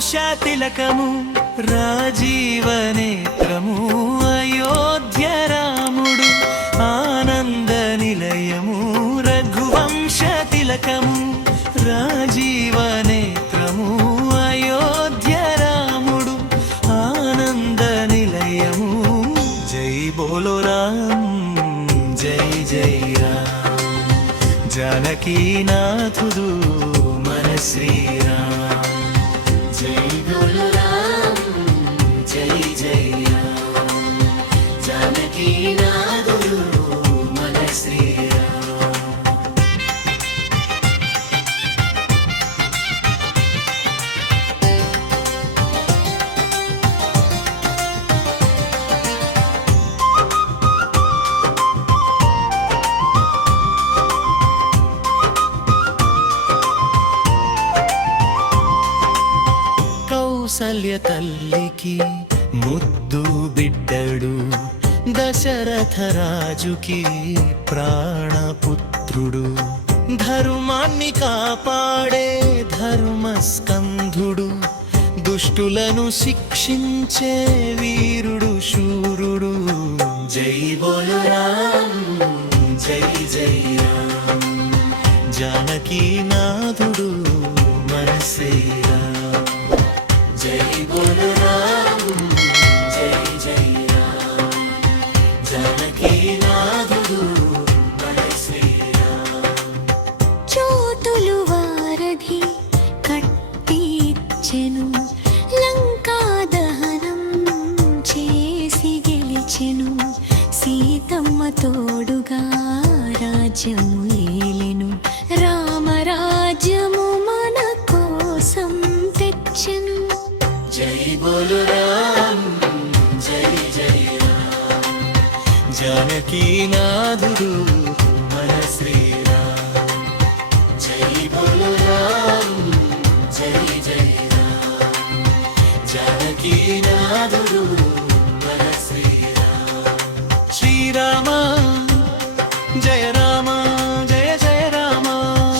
తిలకము రాజీవనేత్రము అయోధ్య రాముడు ఆనంద నిలయము రఘువంశ తిలకము రాజీవనేత్రము అయోధ్య రాముడు ఆనంద నిలయము జై బోలో రామ్ జై జై రామ్ జానకీనాథుడు మన శ్రీరామ్ జై బోలో రామ్ జై జై రామ్ జానకీనాథుడు మన శ్రీరామ్ కౌసల్య తల్లికి ముద్దు బిడ్డడు దశరథ రాజుకి ప్రాణపుత్రుడు ధర్మాన్ని కాపాడే ధర్మస్కంధుడు దుష్టులను శిక్షించే వీరుడు శూరుడు జై బోలో రామ్ జై జై రామ్ జానకీనాథుడు మన శ్రీరామ్ జై బోలో రామ్ జై జై రామ్ జానకీనాథుడు మన శ్రీరామ్ చోటులు వారధి కట్టిచ్చెను లంకా దహనం చేసి గెలిచెను సీతమ్మ తోడుగా రాజ్యము ఏలెను రామరాజ్యము మన కోసం తెచ్చెను జై బోలో రామ్ జై జై రామ్ జానకీనాథుడు మన శ్రీరామ్ జై బోలో రామ్ జై జై రామ్ జానకీనాథుడు మన శ్రీరామ్ శ్రీరామ జయ రామ జయ జయ రామ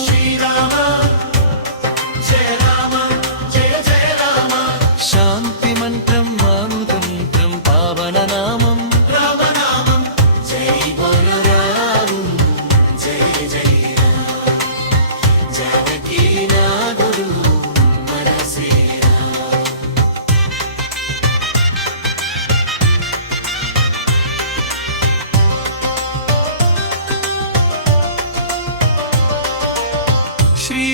శ్రీరామ జయ రామ జయ జయ రామ శాంతి మంత్రం మానుతంత్రం పావన నామం రామనామం జై బోలో రామ్ జై జై రామ్ జానకీనాథుడు మన శ్రీరామ్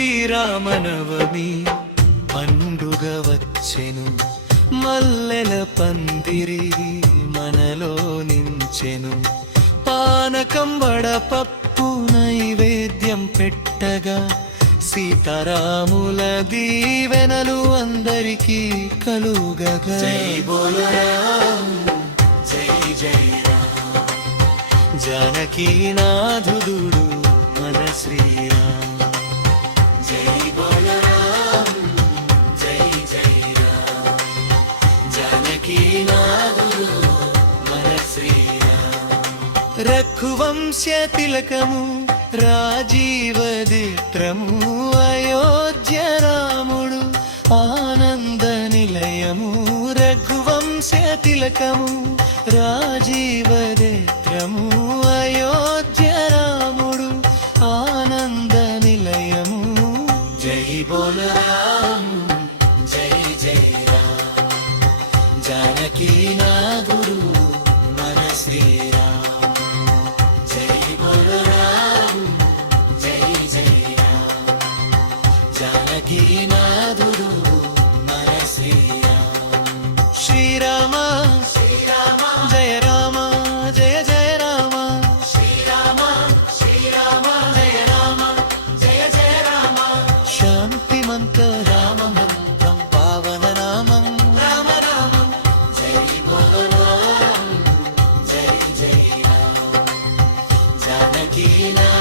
శ్రీరామనవమి పండుగ వచ్చెను మల్లెల పందిరి మనలో నించెను పానకం వడపప్పు నైవేద్యం పెట్టగా సీతారాముల దీవెనలు అందరికీ కలుగగా జై బోలో రామ్ జై జై రామ్ జానకీనాథుడు మన శ్రీరామ్ జై బోలో రామ్ జై జై రామ్ జానకీనాథుడు మన శ్రీరామ్ రఘువంశ తిలకము రాజీవనేత్రము అయోధ్య రాముడు ఆనంద నిలయము రఘువంశ తిలకము రాజీవనేత్రము అయోధ్య రాముడు ఆనంద నిలయము జై బోలో రామ్ జై జై రామ్ జానకీనాథుడు మన శ్రీరామ్ జై బోలో రామ్ జై జై రామ్ జానకీనాథుడు మన శ్రీరామ్ శ్రీరామ శ్రీరామ జయ రామ జయ జయ రామ శ్రీరామ శ్రీరామ జయ రామ జయ జయ రామ శాంతి మంత్ర రామ మంత్రం పావన నామం రామనామం జై బోలో రామ్ జై జై రామ్ జానకీనాథుడు